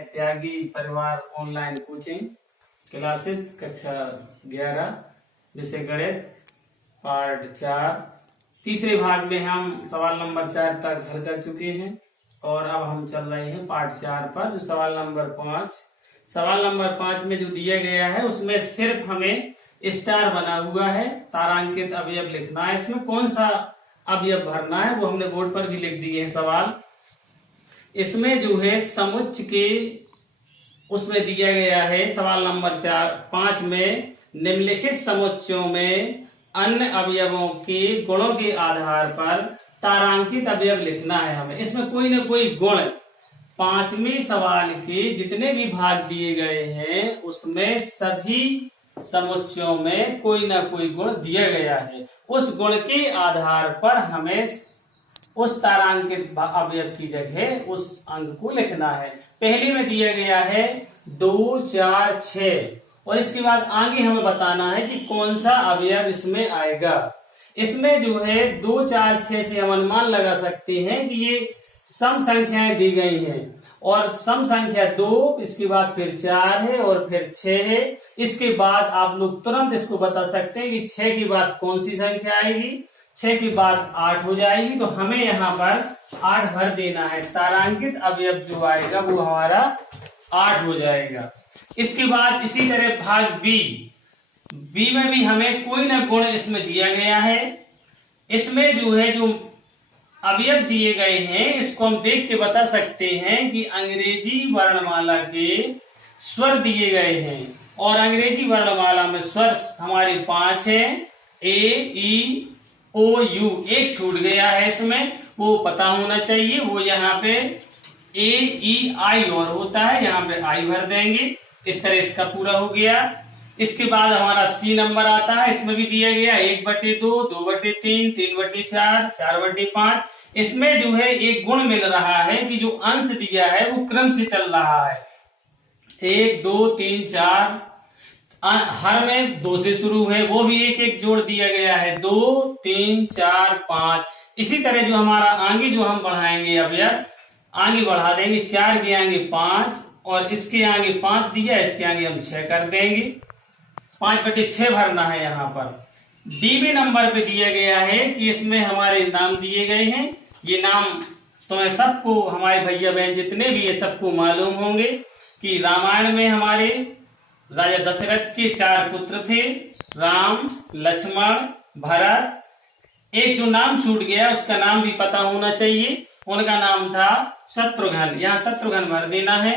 हैं त्यागी परिवार online coaching classes कक्षा 11 विषय गणित पार्ट 4। तीसरे भाग में हम सवाल नंबर 4 तक हल कर चुके हैं और अब हम चल रहे हैं पार्ट 4 पर, जो सवाल नंबर 5। सवाल नंबर 5 में जो दिया गया है उसमें सिर्फ हमें स्टार बना हुआ है, तारांकित अवयव लिखना है। इसमें कौन सा अवयव भरना है वो हमने बोर्ड पर भी लिख दिए हैं सवाल। इसमें जो है समुच्चय के उसमें दिया गया है सवाल नंबर 5 में निम्नलिखित समुच्चयों में अन्य अवयवों के गुणों के आधार पर तारांकित अवयव लिखना है हमें। इसमें कोई न कोई गुण 5वें सवाल के जितने भी भाग दिए गए हैं उसमें सभी समुच्चयों में कोई ना कोई गुण दिया गया है। उस गुण के आधार पर हमें उस तारांकित अवयव की जगह उस अंक को लिखना है। पहले में दिया गया है 2, 4, 6 और इसके बाद आगे हमें बताना है कि कौन सा अवयव इसमें आएगा। इसमें जो है 2, 4, 6 से हम अनुमान लगा सकते हैं कि ये सम संख्याएं दी गई हैं और सम संख्या 2, इसके बाद फिर 4 है और फिर 6 है। इसके बाद आप लोग तुरंत इसको बता सकते हैं कि 6 के बाद कौन सी संख्या आएगी। 6 के बाद 8 हो जाएगी, तो हमें यहाँ पर 8 भर देना है। तारांकित अवयव जो आएगा वो हमारा 8 हो जाएगा। इसके बाद इसी तरह भाग बी में भी हमें कोई ना गुण इसमें दिया गया है। इसमें जो है जो अवयव दिए गए हैं इसको हम देख के बता सकते हैं कि अंग्रेजी वर्णमाला के स्वर दिए गए हैं और अंग्रेजी वर्णमाला में स्वर हमारे 5 है। ए, ई, ओ, यू। एक छूट गया है इसमें, वो पता होना चाहिए। वो यहाँ पे ए, ई, आई और होता है, यहाँ पे आई भर देंगे। इस तरह इसका पूरा हो गया। इसके बाद हमारा सी नंबर आता है। इसमें भी दिया गया 1/2, 2/3, 3/4, 4/5। इसमें जो है एक गुण मिल रहा है कि जो अंश दिया है वो क्रम से चल रहा है। 1, 2, 3, 4 हर में 2 से शुरू है, वो भी एक एक जोड़ दिया गया है। 2, 3, 4, 5। इसी तरह जो हमारा आगे जो हम बढ़ाएंगे अवयव आगे बढ़ा देंगे। 4 के आगे 5 और इसके आगे 5 दिया, इसके आगे हम 6 कर देंगे। 5/6 भरना है यहाँ पर। डीबी नंबर पे दिया गया है कि इसमें हमारे नाम दिए गए हैं। ये नाम तुम्हें सबको, हमारे भैया बहन जितने भी है सबको मालूम होंगे कि रामायण में हमारे राजा दशरथ के 4 पुत्र थे, राम, लक्ष्मण, भरत। एक जो नाम छूट गया उसका नाम भी पता होना चाहिए, उनका नाम था शत्रुघ्न। यहाँ शत्रुघ्न भर देना है।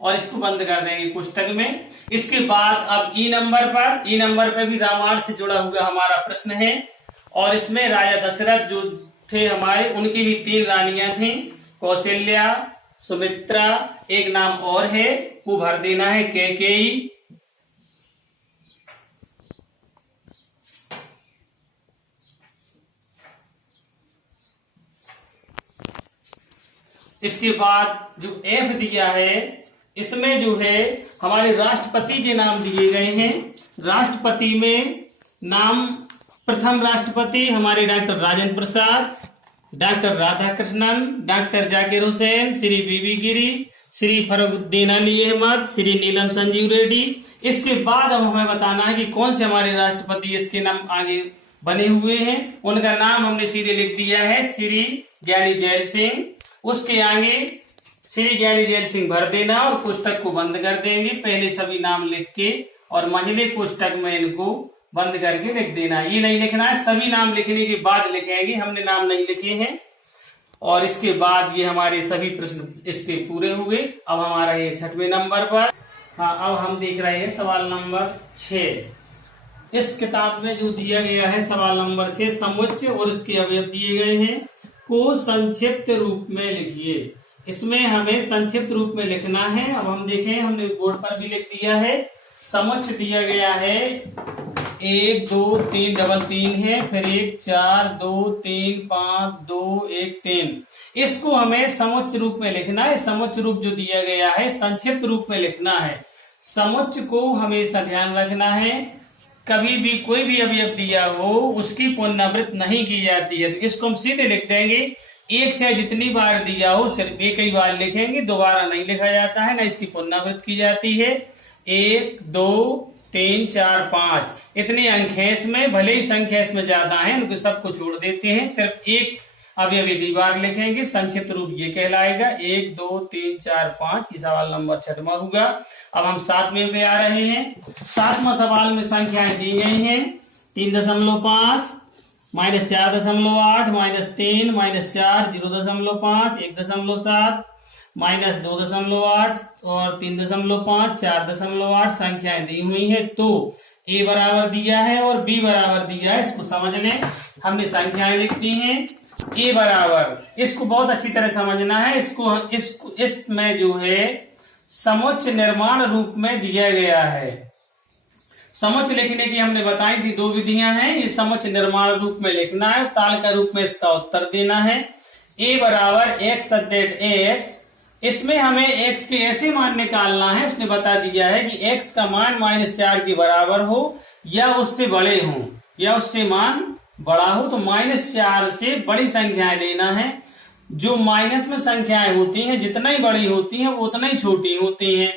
और इसको बंद कर देंगे कोष्टक में। इसके बाद अब ई नंबर पर भी रामायण से जुड़ा हुआ हमारा प्रश्न है और इसमें राजा दशरथ जो थे हमारे, उनकी भी 3 रानियां थी, कौशल्या, सुमित्रा, एक नाम और है वो भर देना है कैकेयी। इसके बाद जो एफ दिया है इसमें जो है हमारे राष्ट्रपति के नाम दिए गए हैं। राष्ट्रपति में नाम प्रथम राष्ट्रपति हमारे doctor Rajendra Prasad, doctor Radhakrishnan, doctor Zakir Hussain, Shri बीबी गिरी, श्री फरुद्दीन अली अहमद, श्री नीलम संजीव रेड्डी। इसके बाद अब हमें बताना है कि कौन से हमारे राष्ट्रपति इसके नाम आगे बने हुए हैं। उनका नाम हमने सीधे लिख दिया है श्री ज्ञानी जैल सिंह। उसके आगे श्री ज्ञानी जैल सिंह भर देना और पुस्तक को बंद कर देंगे। पहले सभी नाम लिख के और मंझले पुस्तक में इनको बंद करके लिख देना। ये नहीं लिखना है, सभी नाम लिखने के बाद लिखेंगे, हमने नाम नहीं लिखे हैं। और इसके बाद ये हमारे सभी प्रश्न इसके पूरे हुए। अब हमारा ये 6वें नंबर पर। हाँ, अब हम देख रहे हैं सवाल नंबर 6। इस किताब में जो दिया गया है सवाल नंबर 6, समुच्चय और इसके अवयव दिए गए हैं को संक्षिप्त रूप में लिखिए। इसमें हमें संक्षिप्त रूप में लिखना है। अब हम देखें, हमने बोर्ड पर भी लिख दिया है। समुच्चय दिया गया है 1, 2, 3 डबल 3 है, फिर 1, 4, 2, 3, 5, 2, 1, 3। इसको हमें समुच्चय रूप में लिखना है। समुच्चय रूप जो दिया गया है संक्षिप्त रूप में लिखना है। समुच्चय को हमेशा ध्यान रखना है कभी भी कोई भी अवयव दिया हो उसकी पुनरावृत्ति नहीं की जाती है। तो इसको हम सीधे लिख देंगे, एक चाहे जितनी बार दिया हो सिर्फ एक ही बार लिखेंगे, दोबारा नहीं लिखा जाता है, ना इसकी पुनरावृत्ति की जाती है। 1 2 3 4 5 इतने अंक हैं इसमें, भले ही संख्या इसमें ज्यादा है, उनको सबको छोड़ देते हैं, सिर्फ एक अवयव एक ही बार लिखेंगे। संक्षिप्त रूप ये कहलाएगा 1 2 3 4 5। ये सवाल नंबर 6वां होगा। अब हम 7वें पे आ रहे हैं। 7वां सवाल में संख्याएं दी गई हैं 3.5 -4.8 -3 -4 0.5 1.7 -2.8 और 3.5 4.8 संख्याएं दी हुई है। तो ए बराबर दिया है और बी बराबर दिया है, इसको समझ लें। हमने संख्याएं लिख दी हैं। ए बराबर, इसको बहुत अच्छी तरह समझना है। इसमें जो है समुच्च निर्माण रूप में दिया गया है। समुच्च लिखने की हमने बताई थी 2 विधियां हैं। ये समुच्च निर्माण रूप में लिखना है, ताल का रूप में इसका उत्तर देना है। ए बराबर x सब्जेक्ट x, इसमें हमें x के ऐसे मान निकालना है। उसने बता दिया है कि x का मान -4 के बराबर हो या उससे बड़े हो, या उससे मान बड़ा हो। तो -4 से बड़ी संख्याएं लेना है। जो माइनस में संख्याएं होती हैं जितना ही बड़ी होती हैं वो उतना ही छोटी होती हैं।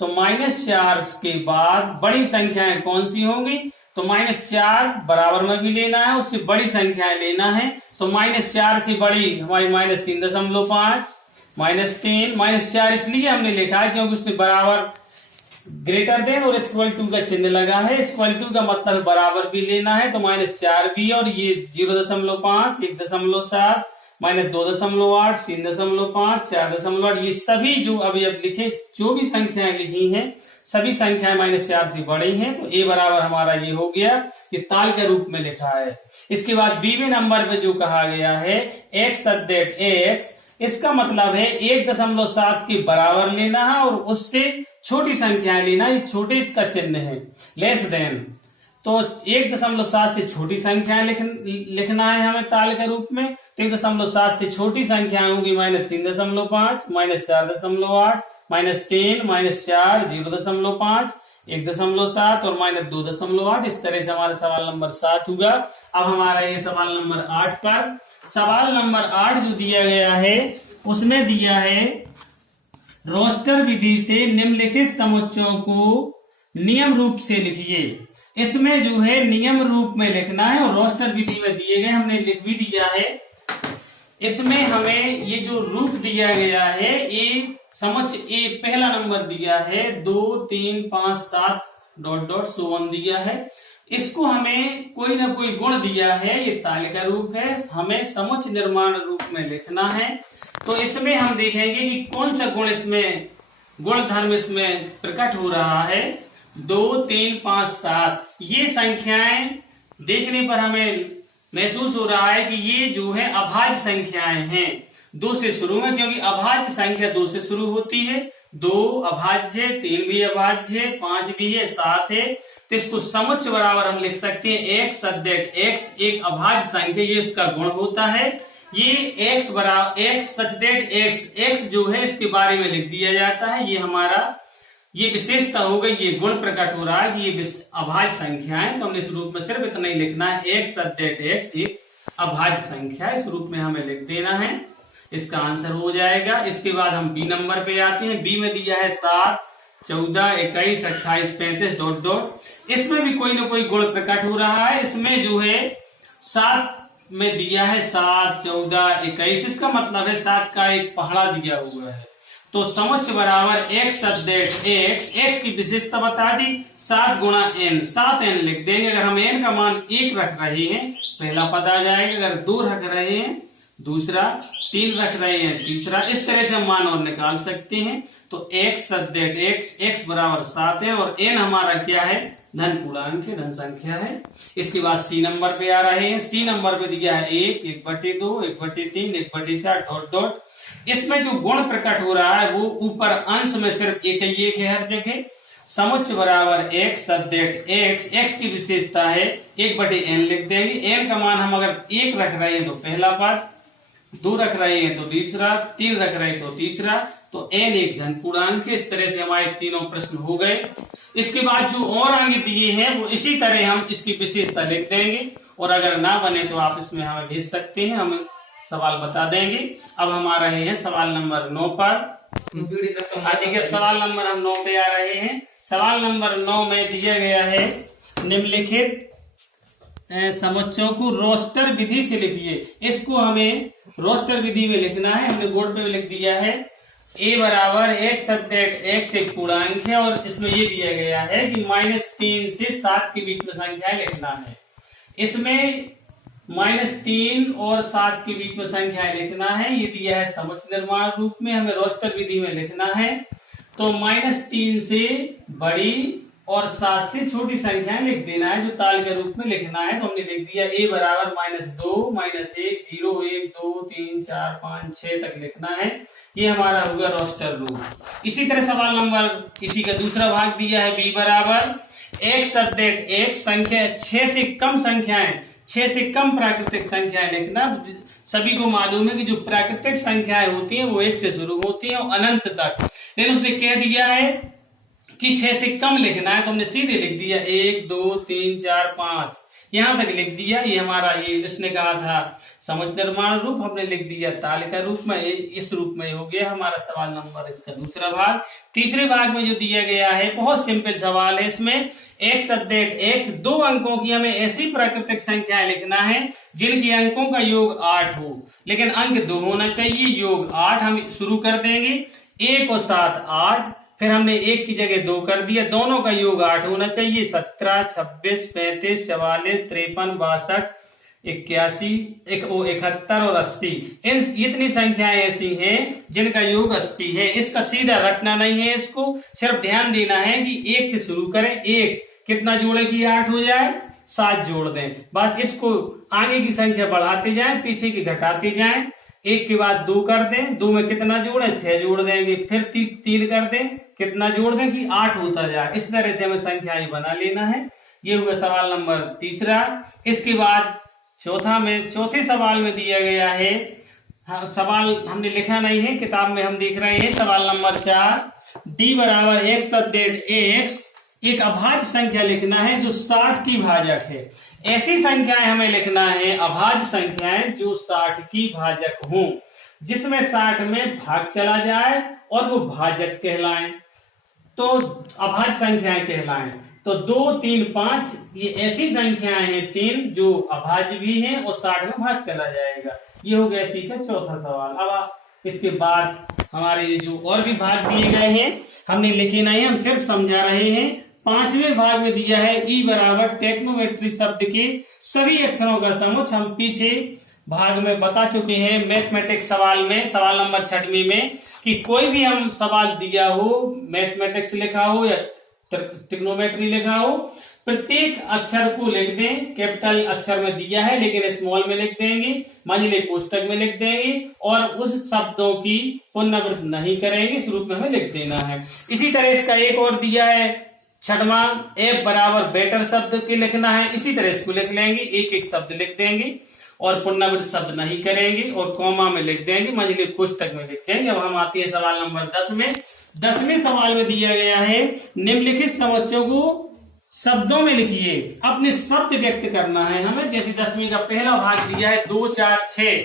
तो -4 के बाद बड़ी संख्याएं कौन सी होंगी? तो -4 बराबर में भी लेना है, उससे बड़ी संख्याएं लेना है। तो -4 से बड़ी हमारी -3.5 -3 -4 इसलिए हमने लिखा है क्योंकि उसने बराबर ग्रेटर देन और इक्वल टू का चिन्ह लगा है। इक्वल टू का मतलब बराबर भी लेना है। तो -4 भी, और ये 0.5 1.7 -2.8 3.5 4.8 ये सभी जो अभी अब लिखे, जो भी संख्याएं लिखी हैं सभी संख्याएं -4 से बड़ी हैं। तो ए बराबर हमारा ये हो गया, ये ताल के रूप में लिखा है। इसके बाद बीवें नंबर पे जो कहा गया है x सब्जेक्ट x, इसका मतलब है 1.7 के बराबर लेना है और उससे छोटी संख्याएं लेना। ये छोटे का चिन्ह है, लेस देन। तो 1.7 से छोटी संख्याएं लिखना है हमें ताल के रूप में। तो 1.7 से छोटी संख्याएं होगी -3.5 -4.8 -3 -4 0.5 1.7 और -2.8। इस तरह से हमारा सवाल नंबर 7 होगा। अब हमारा ये सवाल नंबर 8 पर, सवाल नंबर 8 जो दिया गया है उसमें दिया है रोस्टर विधि से निम्नलिखित समुच्चयों को नियम रूप से लिखिए। इसमें जो है नियम रूप में लिखना है और रोस्टर विधि में दिए गए हमने लिख भी दिया है। इसमें हमें ये जो रूप दिया गया है, ये समुच्च ए पहला नंबर दिया है 2 3 5 7 ... दिया है। इसको हमें कोई ना कोई गुण दिया है, ये तालिका रूप है, हमें समुच्च निर्माण रूप में लिखना है। तो इसमें हम देखेंगे कि कौन सा गुण इसमें, गुण धर्म इसमें प्रकट हो रहा है। 2 3 5 7 ये संख्याएं देखने पर हमें महसूस हो रहा है कि ये जो है अभाज्य संख्याएं हैं। 2 से शुरू में, क्योंकि अभाज्य संख्या 2 से शुरू होती है। 2 अभाज्य, 3 भी अभाज्य, 5 भी है, 7 है। तो इसको समुच्च बराबर हम लिख सकते हैं x सब्जेक्ट x, एक अभाज्य संख्या, ये इसका गुण होता है। ये x बराबर x सब्जेक्ट x जो है इसके बारे में लिख दिया जाता है। ये हमारा ये विशेषता हो गई, ये गुण प्रकट हो रहा है कि ये अभाज्य संख्या है। तो हमने इस रूप में सिर्फ इतना ही लिखना है, x सब्जेक्ट x एक अभाज्य संख्या, इस रूप में हमें लिख देना है। इसका आंसर हो जाएगा। इसके बाद हम बी नंबर पे आते हैं। बी में दिया है 7 14 21 28 35 ... इसमें भी कोई ना कोई गुण प्रकट हो रहा है। इसमें जो है 7 में दिया है 7 14 21, इसका मतलब है 7 का एक पहाड़ा दिया हुआ है। तो समुच्च बराबर x सब्जेक्ट x की विशेषता बता दी, 7 गुणा n, 7n लिख देंगे। अगर हम n का मान 1 रख रहे हैं पहला पद आ जाएगा, अगर 2 रख रहे हैं दूसरा, 3 रख रहे हैं तीसरा। इस तरह से हम मान और निकाल सकते हैं। तो x सब्जेक्ट x बराबर 7 है और n हमारा क्या है? धन पूर्णांक है, धन संख्या है। इसके बाद सी नंबर पे आ रहे हैं। सी नंबर पे दिया है 1 1/2 1/3 1/4 ... इसमें जो गुण प्रकट हो रहा है वो ऊपर अंश में सिर्फ एक ही एक है हर जगह। समुच्च बराबर x सब्जेक्ट x की विशेषता है 1/n लिख देंगे। n का मान हम अगर 1 रख रहे हैं तो पहला पद, 2 रख रहे हैं तो तीसरा, 3 रख रहे हैं तो तीसरा, तो n एक धन पूर्णांक है। इस तरह से हमारे तीनों प्रश्न हो गए। इसके बाद जो और आगे दिए हैं वो इसी तरह हम इसकी विशेषता लिख देंगे, और अगर ना बने तो आप इसमें हमें भेज सकते हैं, हम सवाल बता देंगे। अब हम आ रहे हैं सवाल नंबर 9 पर। देखिए सवाल नंबर हम 9 पे आ रहे हैं। सवाल नंबर 9 में दिया गया है निम्नलिखित समुच्चयों को रोस्टर विधि से लिखिए। इसको हमें रोस्टर विधि में लिखना है। हमने बोर्ड पे लिख दिया है a बराबर x एक पूर्णांक है, और इसमें ये दिया गया है कि -3 से 7 के बीच में संख्याएं लिखना है। इसमें -3 और 7 के बीच में संख्याएं लिखना है। ये दिया है समुच्चय निर्माण रूप में, हमें रोस्टर विधि में लिखना है। तो -3 से बड़ी और 7 से छोटी संख्याएं लिख देना है, जो ताल के रूप में लिखना है। तो हमने लिख दिया a बराबर -2, -1, 0, 1, 2, 3, 4, 5, 6 तक लिखना है। ये हमारा होगा रोस्टर रूप। इसी तरह सवाल नंबर इसी का दूसरा भाग दिया है b बराबर x संख्या 6 से कम संख्याएं, 6 से कम प्राकृतिक संख्याएं लिखना। सभी को मालूम है कि जो प्राकृतिक संख्याएं होती हैं वो 1 से शुरू होती हैं और अनंत तक, लेकिन उसने कह दिया है कि 6 से कम लिखना है, तो हमने सीधे लिख दिया 1, 2, 3, 4, 5 यहां तक लिख दिया। ये हमारा ये इसने कहा था समुच्चय निर्माण रूप, हमने लिख दिया तालिका रूप में। इस रूप में हो गया हमारा सवाल नंबर इसका दूसरा भाग। तीसरे भाग में जो दिया गया है बहुत सिंपल सवाल है। इसमें x 2 अंकों की हमें ऐसी प्राकृतिक संख्याएं लिखना है जिनके अंकों का योग 8 हो, लेकिन अंक 2 होना चाहिए, योग 8। हम शुरू कर देंगे 1 और 7 8, फिर हमने 1 की जगह 2 कर दिया, दोनों का योग 8 होना चाहिए। 17, 26, 35, 44, 53, 62, 81, 71 और 80। इतनी संख्याएं ऐसी हैं जिनका योग 80 है। इसका सीधा रटना नहीं है, इसको सिर्फ ध्यान देना है कि 1 से शुरू करें। 1 कितना जोड़े कि 8 हो जाए, 7 जोड़ दें। बस इसको आगे की संख्या बढ़ाते जाएं, पीछे की घटाते जाएं। 1 के बाद 2 कर दें, 2 में कितना जोड़े 6 जोड़ देंगे, फिर 3 कर दें, कितना जोड़ दें कि 8 होता जाए। इस तरह से हमें संख्याएं बना लेना है। ये हुआ सवाल नंबर तीसरा। इसके बाद चौथे सवाल में दिया गया है, सवाल हमने लिखा नहीं है, किताब में हम देख रहे हैं। सवाल नंबर 4 d बराबर x एक अभाज्य संख्या लिखना है जो 60 की भाजक है। ऐसी संख्याएं हमें लिखना है, अभाज्य संख्याएं जो 60 की भाजक हों, जिसमें 60 में भाग चला जाए और वो भाजक कहलाएं, तो अभाज्य संख्याएं कहलाएं। तो 2, 3, 5 ये ऐसी संख्याएं हैं 3 जो अभाज्य भी हैं और 60 में भाग चला जाएगा। ये हो गया इसी का चौथा सवाल। अब इसके बाद हमारे जो और भी भाग दिए गए हैं हमने लिखे नहीं, हम सिर्फ समझा रहे हैं। 5वें भाग में दिया है ई बराबर टेक्नोमेट्री शब्द के सभी अक्षरों का समुच्चय। हम पीछे भाग में बता चुके हैं मैथमेटिक्स सवाल में, सवाल नंबर 6 में, कि कोई भी हम सवाल दिया हो, मैथमेटिक्स लिखा हो या ट्रिग्नोमेट्री लिखा हो, प्रत्येक अक्षर को लिख दें। कैपिटल अक्षर में दिया है लेकिन स्मॉल में लिख देंगे, मंझले कोष्टक में लिख देंगे, और उस शब्दों की पुनरावृत्ति नहीं करेंगे, इस रूप में हमें लिख देना है। इसी तरह इसका एक और दिया है 6वां, F बराबर बेटर शब्द के लिखना है। इसी तरह इसको लिख लेंगे, एक एक शब्द लिख देंगे और पुनरावृत्त शब्द नहीं करेंगे, और कॉमा में लिख देंगे, मंझले कोष्टक में लिख देंगे। अब हम आते हैं सवाल नंबर 10 में। 10वें सवाल में दिया गया है निम्नलिखित समुच्चयों को शब्दों में लिखिए। अपने शब्द व्यक्त करना है हमें। जैसे 10वीं का पहला भाग दिया है 2, 4, 6,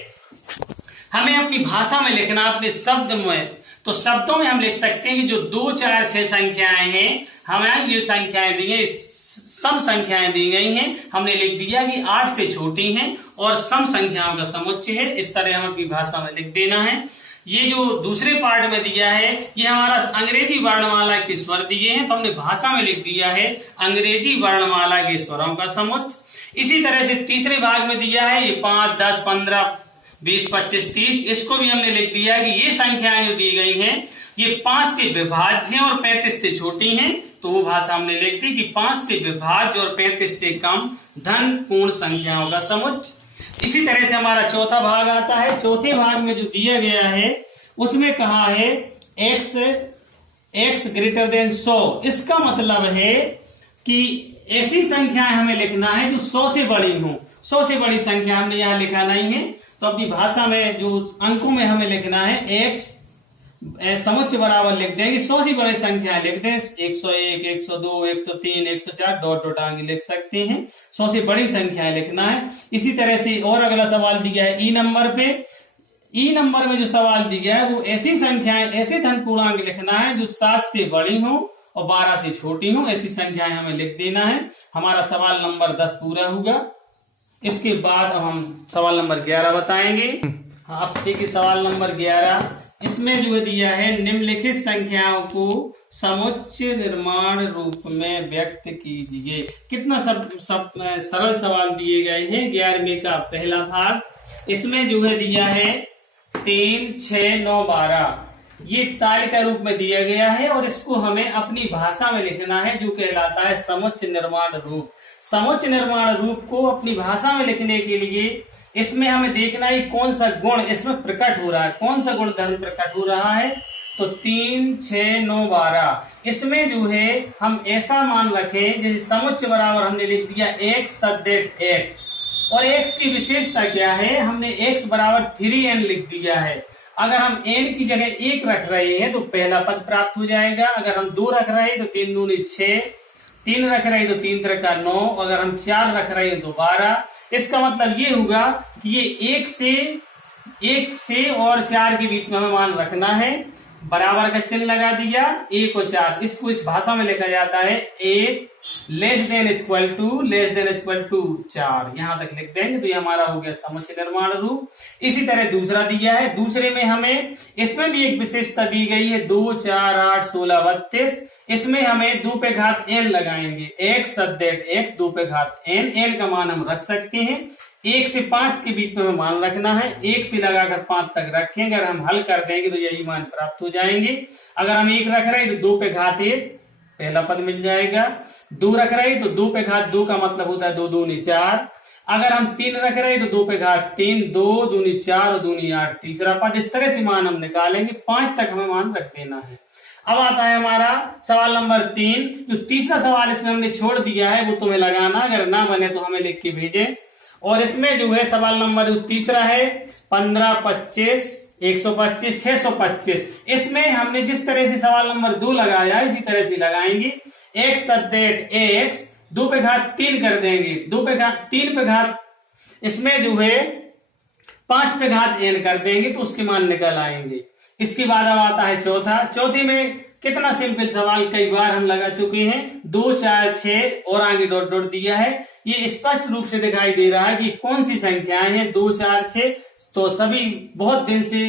हमें अपनी भाषा में लिखना, अपने शब्द में। तो शब्दों में हम लिख सकते हैं कि जो 2, 4, 6 संख्याएं हैं, हमें ये संख्याएं दी हैं, सम संख्याएं दी गई हैं। हमने लिख दिया कि 8 से छोटी हैं और सम संख्याओं का समुच्चय है। इस तरह हम अपनी भाषा में लिख देना है। ये जो दूसरे पार्ट में दिया है ये हमारा अंग्रेजी वर्णमाला के स्वर दिए हैं, तो हमने भाषा में लिख दिया है अंग्रेजी वर्णमाला के स्वरों का समुच्चय। इसी तरह से तीसरे भाग में दिया है ये 5, 10, 15, 20, 25, 30, इसको भी हमने लिख दिया कि ये संख्याएं जो दी गई हैं ये 5 से विभाज्य और 35 से छोटी हैं, तो वो भाषा हमने लिख दी कि 5 से विभाज्य और 35 से कम धन पूर्ण संख्याओं का समुच्चय। इसी तरह से हमारा चौथा भाग आता है। चौथे भाग में जो दिया गया है उसमें कहा है x ग्रेटर देन 100। इसका मतलब है कि ऐसी संख्याएं हमें लिखना है जो 100 से बड़ी हो। 100 से बड़ी संख्या हमने यहाँ लिखा नहीं है, तो अपनी भाषा में जो अंकों में हमें लिखना है x समुच्चय बराबर लिख देंगे, 100 से बड़ी संख्या लिख दें, 101, 102, 103, 104 डॉट डॉट आगे लिख सकते हैं। 100 से बड़ी संख्या लिखना है। इसी तरह से और अगला सवाल दिया है ई नंबर पे। ई नंबर में जो सवाल दिया है वो ऐसी संख्याएं, ऐसे धन पूर्णांक लिखना है जो 7 से बड़ी हो और 12 से छोटी हो, ऐसी संख्याएं हमें लिख देना है। हमारा सवाल नंबर 10 पूरा होगा। इसके बाद अब हम सवाल नंबर 11 बताएंगे। आप देखिए सवाल नंबर 11, इसमें जो दिया है निम्नलिखित संख्याओं को समुच्चय निर्माण रूप में व्यक्त कीजिए। कितना सरल सवाल दिए गए हैं। 11वें का पहला भाग, इसमें जो है दिया है 3, 6, 9, 12, ये तालिका रूप में दिया गया है और इसको हमें अपनी भाषा में लिखना है जो कहलाता है समुच्चय निर्माण रूप। समुच्चय निर्माण रूप को अपनी भाषा में लिखने के लिए इसमें हमें देखना है कौन सा गुण इसमें प्रकट हो रहा है, कौन सा गुण धर्म प्रकट हो रहा है। तो 3, 6, 9, 12, इसमें जो है हम ऐसा मान रखें जैसे समुच्चय बराबर हमने लिख दिया x सब्जेक्ट x, और x की विशेषता क्या है, हमने x बराबर 3n लिख दिया है। अगर हम n की जगह 1 रख रहे हैं तो पहला पद प्राप्त हो जाएगा। अगर हम 2 रख रहे हैं तो 3 दूनी 6, 3 रख रहे हैं तो 3 3 का 9, अगर हम 4 रख रहे हैं तो 12। इसका मतलब ये होगा कि ये 1 से और 4 के बीच में हमें मान रखना है। बराबर का चिन्ह लगा दिया, 1 और 4, इसको इस भाषा में लिखा जाता है 1 लेस देन इक्वल टू 4, यहां तक लिख देंगे तो ये हमारा हो गया समुच्चय निर्माण रूप। इसी तरह दूसरा दिया है, दूसरे में हमें इसमें भी एक विशेषता दी गई है 2, 4, 8, 16, 32, इसमें हमें 2 पे घात n लगाएंगे, x सब्जेक्ट x 2 पे घात n का मान हम रख सकते हैं। 1 से 5 के बीच में हमें मान रखना है, 1 से लगाकर 5 तक रखेंगे। अगर हम हल कर देंगे तो यही मान प्राप्त हो जाएंगे। अगर हम 1 रख रहे हैं तो 2 पे घात 1 पहला पद मिल जाएगा, 2 रख रहे हैं तो 2 पे घात 2 का मतलब होता है 2 दूनी 4। अगर हम 3 रख रहे हैं तो 2 पे घात 3, 2 दूनी 4 और दूनी 8 तीसरा पद। इस तरह से मान हम निकालेंगे, 5 तक हमें मान रख देना है। अब आता है हमारा सवाल नंबर 3, जो तीसरा सवाल इसमें हमने छोड़ दिया है वो तुम्हें लगाना, अगर ना बने तो हमें लिख के भेजें। और इसमें जो है सवाल नंबर जो तीसरा है 15, 25, 125, 625, इसमें हमने जिस तरह से सवाल नंबर 2 लगाया इसी तरह से लगाएंगे। x सब्जेक्ट x 2 पे घात 3 कर देंगे, 2 पे घात 3 पे घात, इसमें जो है 5 पे घात n कर देंगे तो उसके मान निकल आएंगे। इसके बाद अब आता है चौथे में कितना सिंपल सवाल कई बार हम लगा चुके हैं, 2, 4, 6 और आगे डॉट डॉट दिया है। ये स्पष्ट रूप से दिखाई दे रहा है कि कौन सी संख्याएं हैं 2, 4, 6। तो सभी बहुत दिन से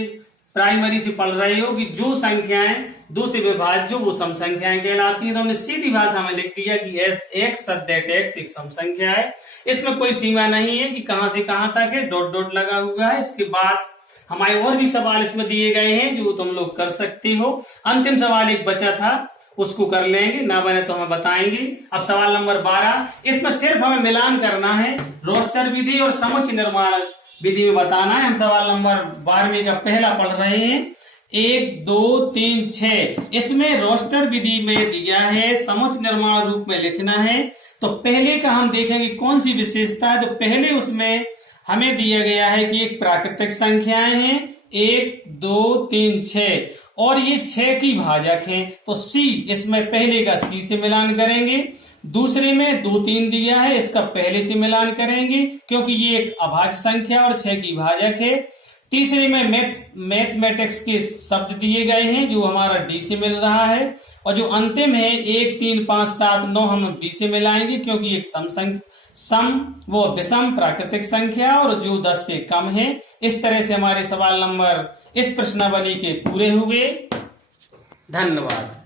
प्राइमरी से पढ़ रहे हो कि जो संख्याएं 2 से विभाज्य वो सम संख्याएं कहलाती हैं। तो हमने सीधी भाषा में लिख दिया कि x सब्जेक्ट x एक सम संख्या है। इसमें कोई सीमा नहीं है कि कहां से कहां तक है, डॉट डॉट लगा हुआ है। इसके बाद हमारे और भी सवाल इसमें दिए गए हैं जो तुम लोग कर सकते हो। अंतिम सवाल एक बचा था, उसको कर लेंगे, ना बने तो हमें बताएंगे। अब सवाल नंबर 12, इसमें सिर्फ हमें मिलान करना है, रोस्टर विधि और समुच्चय निर्माण विधि में बताना है। हम सवाल नंबर 12वें का पहला पढ़ रहे हैं, 1, 2, 3, 6, इसमें रोस्टर विधि में दिया है समुच्चय निर्माण रूप में लिखना है। तो पहले का हम देखेंगे कौन सी विशेषता है। तो पहले उसमें हमें दिया गया है कि एक प्राकृतिक संख्याएं हैं 1, 2, 3, 6 और ये 6 की भाजक हैं। तो C, इसमें पहले का C से मिलान करेंगे। दूसरे में 2, 3 दिया है, इसका पहले से मिलान करेंगे क्योंकि ये एक अभाज्य संख्या और 6 की भाजक है। तीसरे में मैथमेटिक्स के शब्द दिए गए हैं जो हमारा D से मिल रहा है। और जो अंतिम है 1, 3, 5, 7, 9 हम B से मिलाएंगे क्योंकि एक वो विषम प्राकृतिक संख्या और जो 10 से कम है। इस तरह से हमारे सवाल नंबर इस प्रश्नावली के पूरे हुए। धन्यवाद।